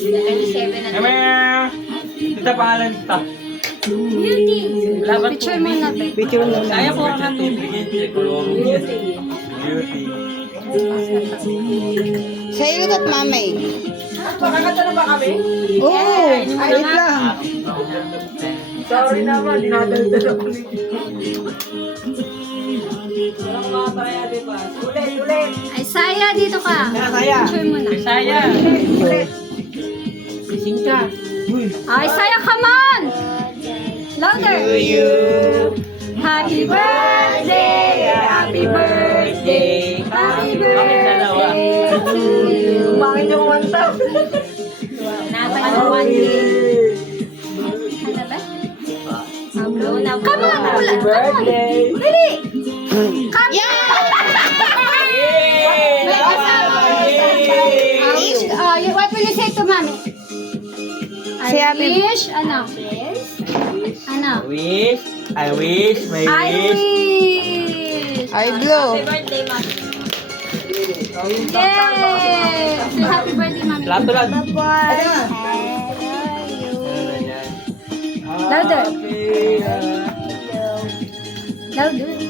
27 na. Kita pangalan kita. Beauty. Picture mo na. Picture mo na. Kaya po ang Beauty. Sa ilot at mamay. Makakanta na ba kami? Oo, wait lang. Sorry naman, dinadaldal ako ni... Walang mga paraya, diba? Ulit! Ay, Saya, dito ka. Saya. Picture mo na. Saya. Ulit! Gising ka. Ay, Saya, come on! Louder! Happy birthday! Happy birthday! Happy birthday to you! Bakit yung kumanta? Natang 1 day. Ano ba? Come on! Happy birthday! Dali! Come on! May kasama ko. What will you say to mommy? Say happy- wish, ano? Ano? I wish, my I wish. wish! Ay, blow. birthday, mommy. Yay! Say happy birthday, mommy. Lato-lat. Louder. Louder.